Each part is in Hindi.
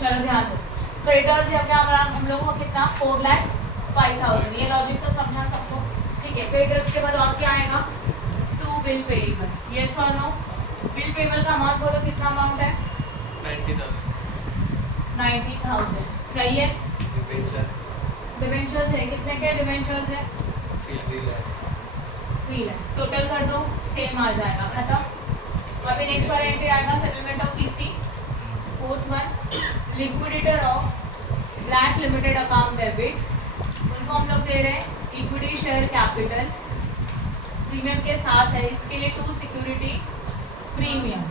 चलो ध्यान दो, क्रेडिटर्स हम लोगों को कितना 4,05,000, ये लॉजिक तो समझा सबको, ठीक है। क्रेडिटर्स के बाद और क्या आएगा, टू बिल पेएबल, यस और नो। बिल पेएबल का अमाउंट बोलो कितना अमाउंट है, 90,000, सही है। डिवेंचर्स है कितने के, डिवेंचर्स है 3 लाख, टोटल कर दो सेम आ जाएगा, खत्म। अभी नेक्स्ट वाला एंट्री आएगा settlement of PC, fourth one liquidator of black limited account debit, उनको हम लोग दे रहे हैं इक्विटी शेयर कैपिटल, प्रीमियम के साथ है, इसके लिए 2 सिक्योरिटी प्रीमियम,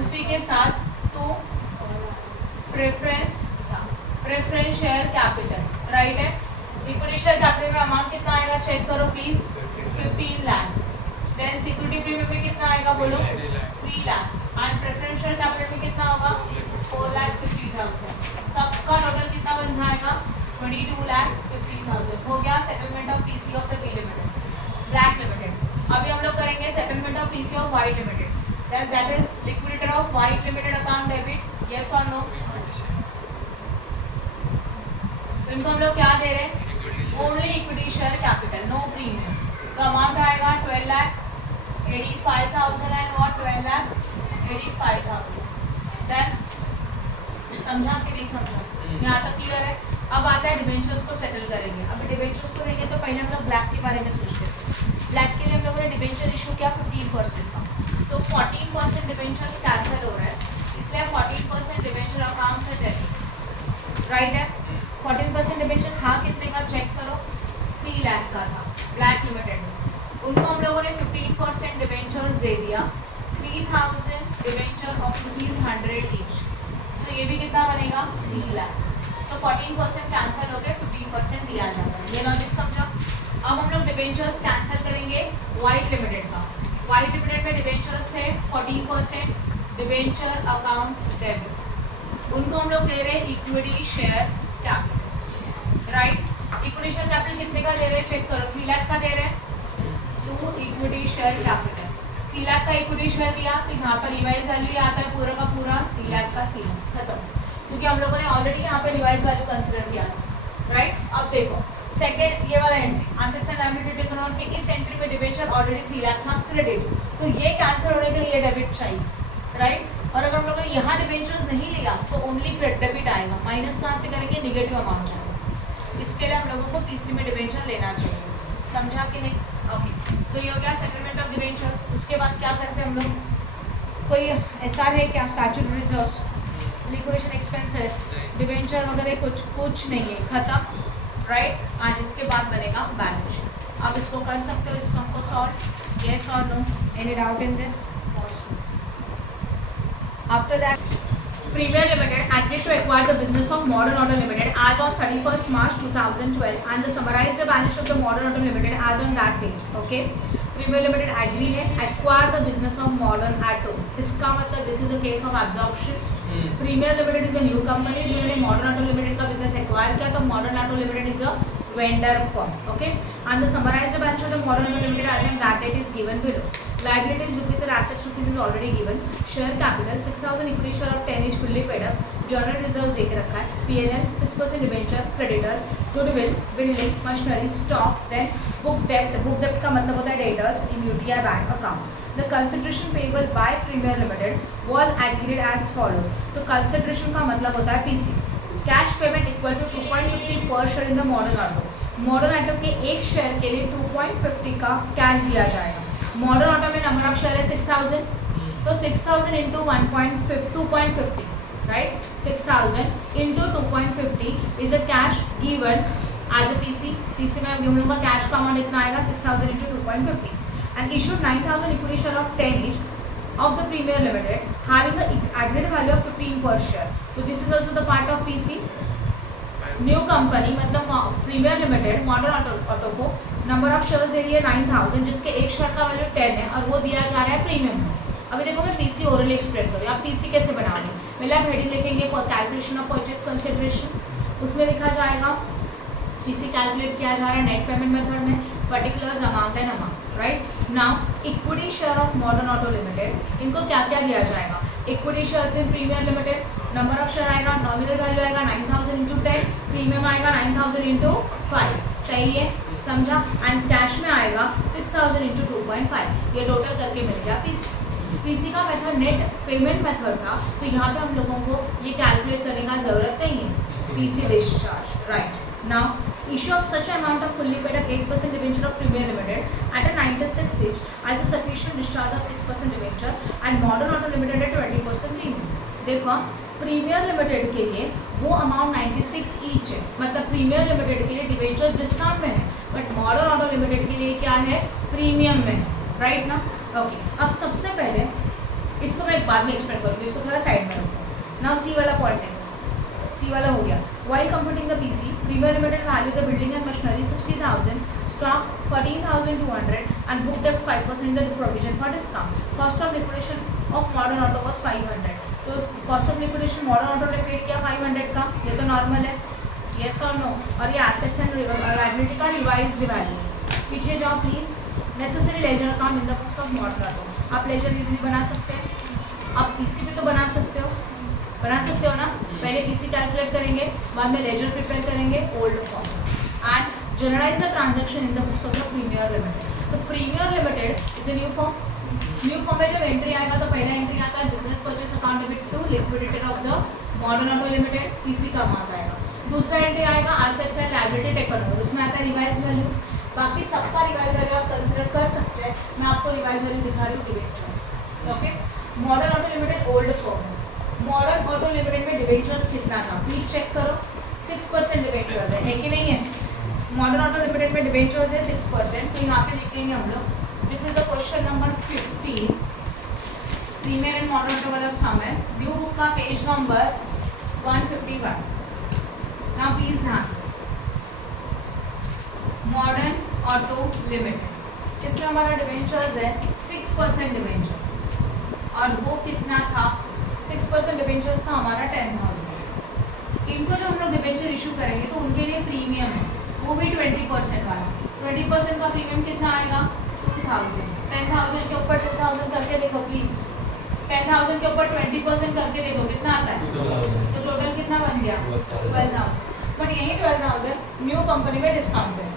उसी के साथ 2 प्रेफरेंस शेयर कैपिटल, राइट है। इक्विटी शेयर कैपिटल में अमाउंट कितना आएगा चेक करो please, 15 lakh. Then security premium में कितना आएगा बोलो, 3 lakh, and preference share capital में कितना होगा, 4,50,000। सबका टोटल कितना बन जाएगा, 22,50,000। हो गया settlement of PC of the B limited, black limited. अभी हम लोग करेंगे settlement of PC of white limited, that is liquidator of white limited account debit, yes और नो। इनको हम लोग क्या दे रहे हैं, only equity share capital, no premium. तो अमाउंट आएगा 12,85,000 एंड और 12,85,000। देन समझा कि नहीं समझा, यहाँ तक क्लियर है। अब आता है डिबेंचर्स को सेटल करेंगे। अब डिबेंचर्स को देंगे तो पहले हम लोग ब्लैक के बारे में सोचते हैं। ब्लैक के लिए हम लोगों ने डिबेंचर इशू किया 15% का, तो 14% डिबेंचर्स कैंसिल हो रहा है, इसलिए 14% डिबेंचर अकाउंट से डेबिट, राइट है। 14% डिबेंचर था कितने का चेक करो, 3 लाख का था ब्लैक लिमिटेड में। उनको हम लोगों ने 15% डिबेंचर्स दे दिया, 3,000 डिबेंचर ऑफ ₹100 ईच, तो ये भी कितना बनेगा 3 लाख। तो 14% कैंसिल हो गए, 15% दिया जाता है, ये लॉजिक समझो। अब हम लोग डिबेंचर्स कैंसिल करेंगे व्हाइट लिमिटेड का। व्हाइट लिमिटेड में डिबेंचर्स थे 14% डिबेंचर अकाउंट डेबिट, उनको हम लोग दे रहे हैं equity share capital, right. Equity share capital कितने का दे रहे हैं चेक करो, 3 लाख का दे रहे हैं, 2 इक्विटी शेयर कैपिटल, 3 लाख का इक्विटी शेयर दिया, तो यहाँ पर रिवाइज वैल्यू आता है पूरा का पूरा 3 लाख का 3 लाख, खत्म। क्योंकि हम लोगों ने ऑलरेडी यहाँ पे रिवाइज वैल्यू कंसिडर किया था, राइट। अब देखो सेकेंड ये वाला entry assets and liability turnover के इस एंट्री में डिबेंचर ऑलरेडी 3 लाख था क्रेडिट, तो ये कैंसिल होने के लिए डेबिट चाहिए, राइट। और अगर हम लोगों ने यहाँ डिबेंचर्स नहीं लिया तो ओनली डेबिट आएगा, माइनस कहाँ से करेंगे, निगेटिव अमाउंट आएगा। इसके लिए हम लोगों को पीसी में डिबेंचर लेना चाहिए, समझा कि नहीं। ओके, तो ये हो गया सेटलमेंट ऑफ डिबेंचर्स। उसके बाद क्या करते हैं हम लोग, कोई एसआर है क्या, statutory reserves, liquidation expenses, debenture वगैरह कुछ नहीं है, खत्म, राइट। एंड इसके बाद बनेगा बैलेंस शीट। आप इसको कर सकते हो, इस सम को सॉल्व, येस और no, any doubt in this. After that, Premier Limited agreed to acquire the business of Modern Auto Limited as on 31st March 2012 and the summarized the balance sheet of the Modern Auto Limited as on that date. Okay, Premier Limited agree है acquire the business of Modern Auto, इसका मतलब this is a case of absorption. Premier Limited is a new company जिन्होंने Modern Auto Limited का business acquire किया, तो Modern Auto Limited is a vendor firm. Okay, and the summarized balance sheet of the Modern Auto Limited as on that date is given below. Liabilities rupees and assets rupees is already given. Share capital 6,000 equity share of 10 each fully paid up. General reserves देके रखा है. P&L 6% debenture, creditor, goodwill, building, machinery, stock, then book debt. Book debt का मतलब होता है debtors in UTI bank account. The consideration payable by Premier Limited was agreed as follows. तो consideration का मतलब होता है PC. Cash payment equal to 2.50 per share in the Modern Auto. Modern Auto के एक शेयर के लिए 2.50 का कैश दिया जाएगा। मॉडर्न ऑटो में नंबर ऑफ शेयर है 6,000, तो 6,000 into 2.50, right. 6,000 into 2.50 is a cash given as a PC. PC में हम लोग का कैश का अमाउंट इतना आएगा 6,000 into 2.50 and issued 9,000 equity share of 10 each of the Premier Limited having an aggregate value of 15 per share. So this is also the part of PC. New company मतलब प्रीमियर लिमिटेड मॉडर्न ऑटो को नंबर ऑफ शेयर्स दे रही है 9,000, जिसके एक शेयर का वैल्यू 10 है और वो दिया जा रहा है प्रीमियम में। अभी देखो मैं पीसी ओरली एक्सप्लेन करूँ, आप पीसी कैसे बनाओगे। पहले आप हेडिंग लिखेंगे कैलकुलेशन ऑफ परचेज कंसिडरेशन, उसमें लिखा जाएगा पीसी कैलकुलेट किया जा रहा है नेट पेमेंट मेथड में, particulars amount and amount, right. Now equity share of modern auto limited, इनको क्या क्या दिया जाएगा, equity shares in premier limited, number of share आएगा, नॉमिनल वैल्यू आएगा 9000 इंटू 10, प्रीमियम आएगा 9000 इंटू 5, सही है, समझा। एंड कैश में आएगा 6000 इंटू 2.5, ये टोटल करके मिल गया पीसी। पीसी का मेथड नेट पेमेंट मेथड था, तो यहाँ पे हम लोगों को ये कैलकुलेट करने का जरूरत नहीं है, PC discharge, right. Now issue of such amount of fully paid up 8% debenture of Premier Limited at a 96 each as a sufficient discharge of 6% debenture and Modern Auto Limited at 20% premium। देखो प्रीमियर लिमिटेड के लिए वो अमाउंट 96 ईच है, मतलब प्रीमियर लिमिटेड के लिए डिबेंचर्स डिस्काउंट में है, बट मॉडर्न ऑटो लिमिटेड के लिए क्या है, प्रीमियम में है, राइट ना। ओके, अब सबसे पहले इसको मैं एक बाद में एक्सप्लेन करूँगी, इसको थोड़ा साइड में रखूँ। नाउ सी वाला पॉइंट है, सी वाला हो गया। While computing the PC, Premier Limited valued the building and machinery 60,000, stock 14,200, and booked up 5% in the provision for discount. Cost of liquidation of Modern Auto was 500. तो cost of liquidation Modern Auto ने पेड किया 500 का, ये तो नॉर्मल है, yes or no। और ये assets and liability का revised value। पीछे जाओ please. Necessary ledger account in the books of Modern Auto, आप ledger easily बना सकते हैं, आप PC भी तो बना सकते हो ना। पहले पीसी कैलकुलेट करेंगे, बाद में लेजर प्रिपेयर करेंगे old form and journalise the transaction in the books of the premier limited. तो premier limited is a new form में जब एंट्री आएगा तो पहला एंट्री आता है business purchase account debit to liquidator of the modern auto limited, PC का अमाउंट आएगा। दूसरा एंट्री आएगा assets and liability taken over, उसमें आता है रिवाइज वैल्यू। बाकी सबका रिवाइज वैल्यू आप कंसिडर कर सकते हैं, मैं आपको रिवाइज वैल्यू दिखा रही हूँ debentures. Okay, modern auto limited old form है। मॉडर्न ऑटो लिमिटेड में डिबेंचर्स कितना था प्लीज चेक करो, 6% डिबेंचर्स है कि नहीं है। मॉडर्न ऑटो लिमिटेड में डिबेंचर्स है 6%, तो यहाँ पे लिखेंगे हम लोग, this is the question number 15, premier and modern auto वाला सम है, ड्यू बुक का पेज नंबर 151। नाउ प्लीज ध्यान, मॉडर्न ऑटो लिमिटेड इसमें हमारा डिबेंचर्स है 6% डिबेंचर, और वो कितना था, 6% डिबेंचर्स था हमारा 10,000। इनको जब हम लोग डिबेंचर इशू करेंगे तो उनके लिए प्रीमियम है, वो भी 20% वाला। 20% का प्रीमियम कितना आएगा, 2,000। 10,000 के ऊपर 2,000 करके देखो प्लीज, 10,000 के ऊपर 20% करके देखो कितना आता है, तो टोटल कितना बन गया, 12,000। बट यही 12,000 न्यू कंपनी में डिस्काउंट है।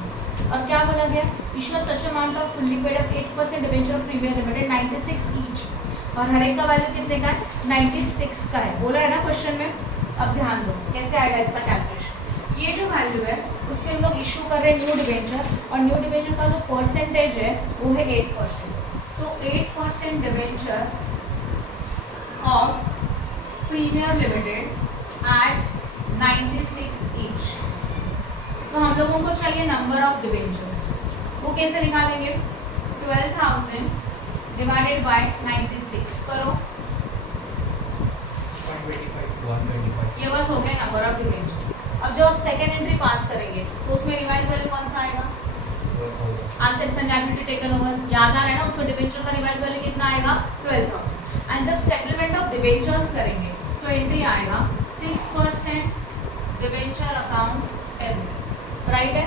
और क्या बोला गया, issue such amount of fully paid up 8% debenture of premier limited 96 each, और हर एक का वैल्यू कितने का है, 96 का है, बोला है ना क्वेश्चन में। अब ध्यान दो कैसे आएगा इसका कैलकुलेशन। ये जो वैल्यू है उसमें हम लोग इशू कर रहे हैं न्यू डिबेंचर, और न्यू डिबेंचर का जो परसेंटेज है वो है 8%। तो 8% debenture of premier limited at 96 each. तो हम लोगों को चाहिए नंबर ऑफ डिबेंचर्स, वो कैसे निकालेंगे, 12,000 डिवाइडेड बाय 96 करो, 125। ये बस हो गया नंबर ऑफ डिबेंचर। अब जब आप सेकेंड एंट्री पास करेंगे तो उसमें रिवाइज वैल्यू कौन सा आएगा, assets and liability taken over, याद आ रहा है ना, उसमें डिबेंचर का रिवाइज वैल्यू कितना आएगा, 12,000। एंड जब सेटलमेंट ऑफ डिबेंचर्स करेंगे तो एंट्री आएगा 6% डिबेंचर अकाउंट डेबिट, राइट है।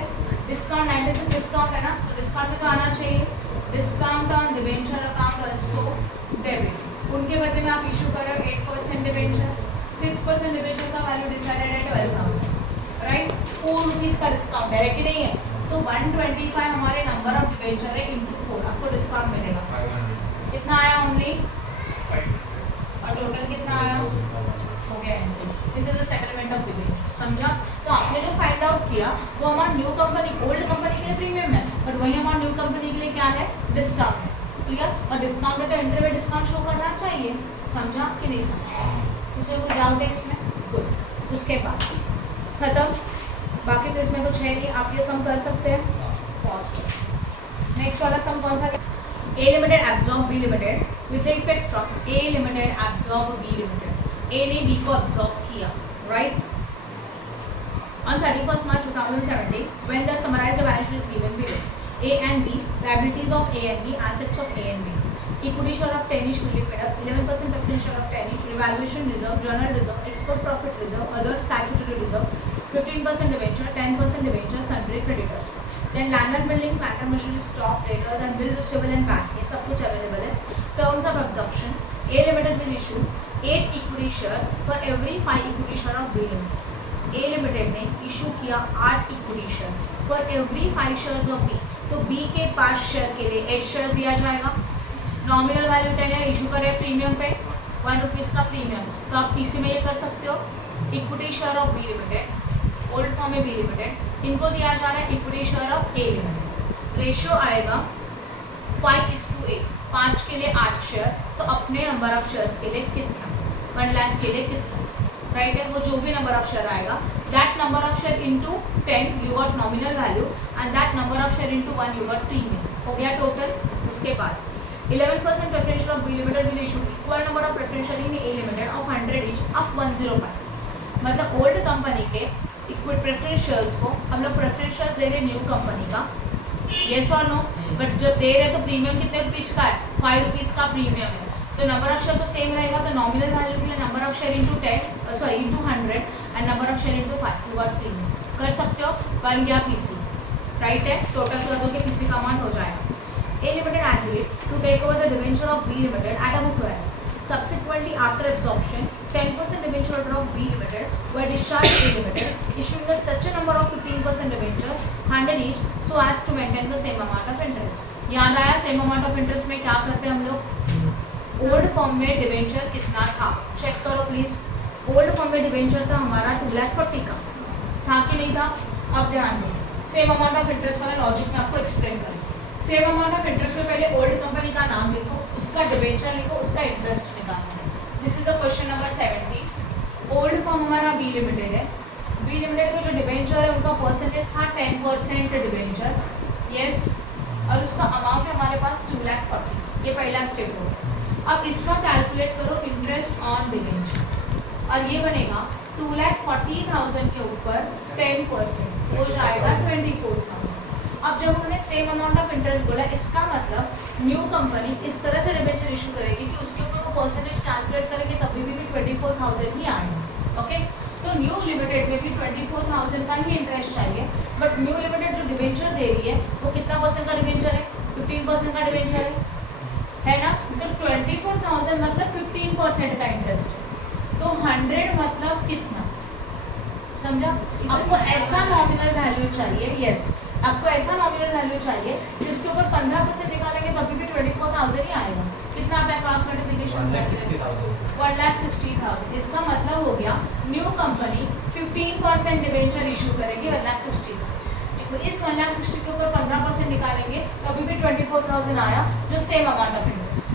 डिस्काउंट 96 डिस्काउंट है ना, तो डिस्काउंट में तो आना चाहिए, discount on debenture account also debit. उनके बदले में आप इशू कर रहे हो 8% डिबेंचर, 6% डिबेंचर का वैल्यू डिसाइडेड है 12,000, राइट। 4 रुपीज़ का डिस्काउंट है कि नहीं है, तो 125 हमारे नंबर ऑफ डिबेंचर है इंटू 4, आपको डिस्काउंट मिलेगा 500। कितना आया ओनली, और टोटल कितना आया, हो गया entry. This is the settlement of debenture, समझा। तो आपने जो फाइंड आउट किया वो amount new company, old company के लिए प्रीमियम है, बट वही अमाउंट न्यू कंपनी के लिए क्या है, डिस्काउंट है, क्लियर। और डिस्काउंट में तो एंट्री में डिस्काउंट शो करना चाहिए, समझा कि नहीं समझा, किसी को डाउट है इसमें, गुड। उसके बाद खत्म, बाकी तो इसमें कुछ है नहीं, आप ये सम कर सकते हैं, पॉज करो। नेक्स्ट वाला सम कौन सा, A limited absorb B limited with the effect from A limited absorb B limited. A ने बी को एब्जॉर्ब किया, right. On 31st March 2017, when the summarized balance sheet is given below, A and B, liabilities of A and B, assets of A and B. Equity share of 10 each fully paid up, 11% preference share of 10 each, revaluation reserve, journal reserve, export profit reserve, other statutory reserve, 15% debenture, 10% debenture, sundry creditors. Then land and building, plant and machinery, stock, traders and bill receivable and bank, ये सब कुछ available है। Terms of absorption, A limited will issue 8 equity share for every 5 equity share of B limited. A limited ने इशू किया 8 equity share for every 5 shares of B, तो बी के 5 शेयर के लिए 8 शेयर दिया जाएगा। नॉमिनल वैल्यू 10 है, इशू करे प्रीमियम पे 1 रुपीज़ का प्रीमियम, तो आप पीसी में ये कर सकते हो। Equity share of B limited, old form में बी लिमिटेड, इनको दिया जा रहा है equity share of A limited. Ratio आएगा 5:8, 5 के लिए 8 शेयर, तो अपने नंबर ऑफ शेयर्स के लिए कितना, 1 लाख के लिए कितना, राइट है। वो जो भी नंबर ऑफ शेयर आएगा, that number of share into 10 you got nominal value and that number of share into 1 you got premium, हो गया टोटल। उसके बाद 11% preferential of B limited will issue equal number of preferential in A limited of 100 each of 105, मतलब ओल्ड कंपनी के इक्विट प्रेफरेंस शेयर्स को हम लोग प्रेफरेंस शेयर्स दे रहे न्यू कंपनी का, येस और नो। बट जब दे रहे तो प्रीमियम कितने रुपीज़ का है, 5 रुपीज़ का प्रीमियम है, तो नंबर ऑफ शेयर तो सेम रहेगा, तो नॉमिनल वैल्यू के लिए number of share into 100 and number of share into 5 you got premium, कर सकते हो। बन गया पीसी, राइट है, टोटल कर दो कि पीसी का अमाउंट हो जाएगा। A limited agreed to take over the debenture of B limited at a book value. Subsequently, after absorption, 10% debenture of B limited were discharged A limited, issuing us such a number of 15% debenture, 100 each, so as to maintain the same amount of interest. याद आया same amount of interest में क्या करते हैं हम लोग? ओल्ड फॉर्म में डिवेंचर कितना था, चेक करो प्लीज। ओल्ड फॉर्म में डिवेंचर था हमारा 2,40,000 का, था कि नहीं था? अब ध्यान दो, सेम अमाउंट ऑफ इंटरेस्ट वाला लॉजिक में आपको एक्सप्लेन करें। सेम अमाउंट ऑफ इंटरेस्ट में पहले ओल्ड कंपनी का नाम लिखो, उसका डिवेंचर लिखो, उसका इंटरेस्ट निकालना है। This is the question number 70। Old form हमारा बी लिमिटेड है, बी लिमिटेड का जो डिवेंचर है उनका परसेंटेज था 10% डिवेंचर, यस, और उसका अमाउंट है हमारे पास 2,40,000, ये पहला स्टेप होगा। अब इसका कैलकुलेट करो इंटरेस्ट ऑन डिवेंचर, और ये बनेगा 2,40,000 के ऊपर 10% हो जाएगा 24,000। अब जब उन्होंने सेम अमाउंट ऑफ इंटरेस्ट बोला, इसका मतलब न्यू कंपनी इस तरह से डिबेंचर इशू करेगी कि उसके ऊपर वो परसेंटेज कैलकुलेट करेंगे तभी भी 24,000 ही आएगा, ओके। तो न्यू लिमिटेड में भी 24,000 का ही इंटरेस्ट चाहिए, बट न्यू लिमिटेड जो डिबेंचर दे रही है वो कितना परसेंट का डिबेंचर है, 15% का डिबेंचर है ना। तो 24,000 मतलब 15% का इंटरेस्ट है, तो 100 मतलब कितना, समझा? आपको ऐसा नॉमिनल वैल्यू चाहिए, यस, आपको ऐसा नॉमिनल वैल्यू चाहिए जिसके ऊपर 15% निकालेंगे तभी भी 24,000 ही आएगा। कितना आता है क्रॉस मल्टीप्लिकेशन? 1,60,000। इसका मतलब हो गया न्यू कंपनी 15% डिवेंचर इशू करेगी 1,60,000, तो इस 1,60,000 के ऊपर 15% निकालेंगे तभी भी 24,000 आया, जो सेम अमाउंट ऑफ इंटरेस्ट।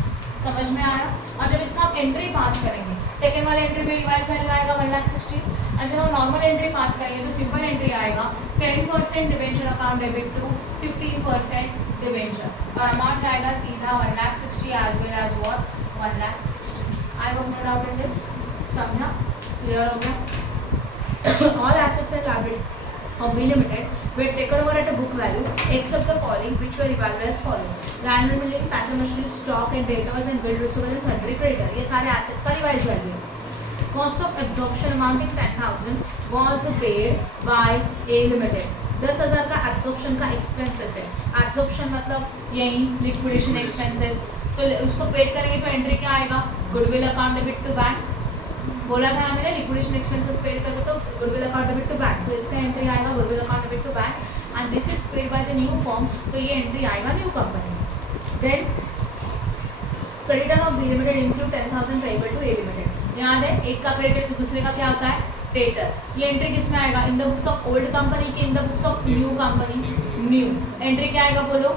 समझ में आया? और जब इसका आप एंट्री पास करेंगे, सेकेंड वाले एंट्री में रिवाइज वैल्यू आएगा 1,60,000, और जब हम नॉर्मल एंट्री पास करेंगे तो सिंपल एंट्री आएगा 10% debenture account debit to 15% debenture, और अमाउंट आएगा सीधा 1,60,000 as well as what 1,60,000। I hope no doubt in this, समझा? क्लियर हो गया? All assets and liability of B Limited were taken over at a book value except the following, which were evaluated as follows: land and building, patent machinery, stock and debtors and bill receivable and sundry creditor, ये सारे assets का रिवाइज वैल्यू है। Cost of absorption amounting 10,000 was paid by A Limited। 10,000 का absorption का expenses है, absorption मतलब यही liquidation expenses, तो उसको पेड करेंगे तो एंट्री क्या आएगा? Goodwill account debit to bank, बोला था ना मैंने, लिक्विडेशन एक्सपेंसेस पेड कर दो तो goodwill account debit to bank, तो इसका एंट्री आएगा goodwill account debit to bank and this is paid by the new firm, तो ये एंट्री आएगा new company. Then creditor of B limited include 10,000 payable to A limited. याद है, एक का क्रेडिटर तो दूसरे का क्या होता है? डेटर। ये एंट्री किस में आएगा? In the books of old company की, in the books of new company. New entry क्या आएगा बोलो?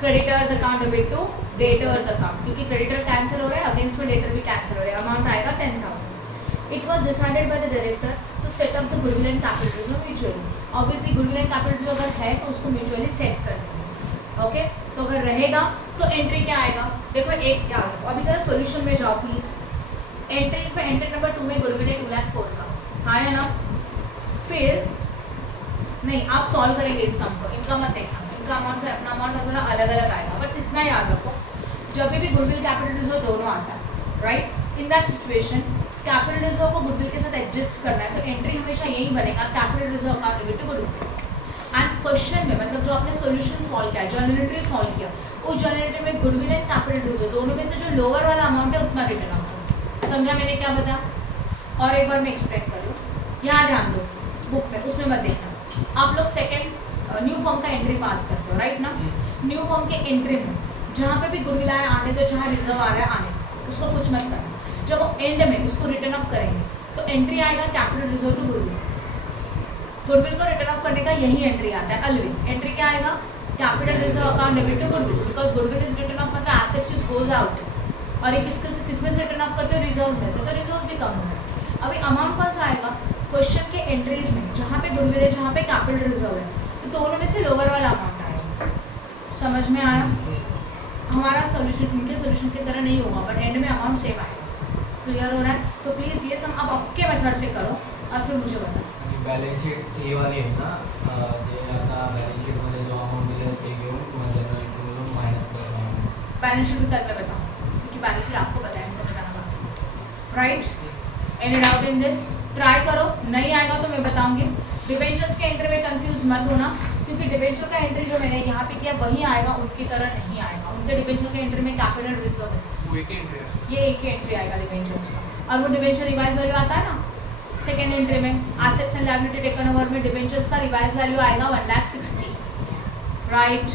Creditors account debit to debtors account, क्योंकि क्रेडिटर कैंसिल हो रहा है, अगेंस्ट में डेटर भी कैंसिल हो रहा है। अमाउंट आएगा 10,000। It was decided by the director to set up the goodwill and capital reserve mutually. Obviously goodwill and capital reserve अगर है तो उसको म्यूचुअली सेट कर देंगे, ओके। तो अगर रहेगा तो एंट्री क्या आएगा? देखो एक क्या आएगा, अभी जरा सोल्यूशन में जाओ प्लीज। एंट्रीज में एंट्री नंबर 2 में गुडविल है 2,04,000 का, हाँ है ना। फिर नहीं, आप सॉल्व करेंगे इस सम को, इनका मत देखना, इनका अमाउंट से अपना अमाउंट थोड़ा अलग अलग आएगा, बट इतना याद रखो जब भी गुडविल कैपिटल रिजर्व दोनों आता है, right, in that situation capital reserve को गुडविल के साथ एडजस्ट करना है, तो एंट्री हमेशा यही बनेगा capital reserve account debit to goodwill. And question में मतलब जो आपने सॉल्यूशन सॉल्व किया, जर्नल एंट्री सॉल्व किया, उस जर्नल एंट्री में गुडविल एंड कैपिटल रिजर्व दोनों में से जो लोअर वाला अमाउंट है उतना रिटर्न आउट, समझा मैंने क्या बताया? और एक बार मैं एक्सप्लेन कर लूँ, यहाँ ध्यान दो बुक में, उसमें मत देखना। आप लोग सेकेंड न्यू फॉर्म का एंट्री पास करते हो, राइट ना? न्यू फॉर्म के एंट्री में जहाँ पे भी गुडविल आया आने दो, जहाँ रिजर्व आ रहा है आने दो, उसको कुछ मत करना। जब वो एंड में उसको रिटर्न ऑफ करेंगे तो एंट्री आएगा capital reserve to goodwill. Goodwill को रिटर्न ऑफ करने का यही एंट्री आता है ऑलवेज। एंट्री क्या आएगा? Capital reserve account debit to goodwill, because goodwill is written off मतलब एसेट्स इज गोज आउट। और ये किसमें से रिटर्न ऑफ करते हो? रिजर्व्स में से, तो रिजर्व्स भी कम होगा। अभी अमाउंट कौन सा आएगा? क्वेश्चन के एंट्रीज में जहाँ पे गुडविल है, जहाँ पे कैपिटल रिजर्व है, तो दोनों में से लोअर वाला अमाउंट आएगा। समझ में आया? हमारा सोल्यूशन इनके सोल्यूशन की तरह नहीं होगा, बट एंड में अमाउंट सेम आएगा। क्लियर हो रहा है? तो प्लीज़ ये सम आप आपके मेथड से करो और फिर मुझे बताओ। बॅलन्स शीट हे वाली आहे ना, जे आता बॅलन्स शीटमध्ये जो अमाऊंट दिले ते घेऊन किंवा जनरल एंट्रीमधून मायनस करणार. बैलेंस शीट भी करके बताओ, क्योंकि बैलेंस शीट आपको बताया इनको बताना बात, right? Any doubt in this? Try करो, नहीं आएगा तो मैं बताऊंगी। डिबेंचर्स के एंट्री में कंफ्यूज मत होना, क्योंकि डिबेंचर का एंट्री जो मैंने यहाँ पे किया वही आएगा, उनकी तरह नहीं आएगा। उनके डिबेंचर के एंट्री में कैपिटल रिजर्व है, वो एक ही एंट्री है, ये एक ही एंट्री आएगा डिबेंचर्स का। और वो डिबेंचर रिवाइज वैल्यू आता है ना सेकेंड एंट्री में, assets and liability taken over में डिबेंचर्स का रिवाइज वैल्यू आएगा 1,60,000, राइट?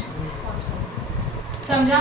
समझा?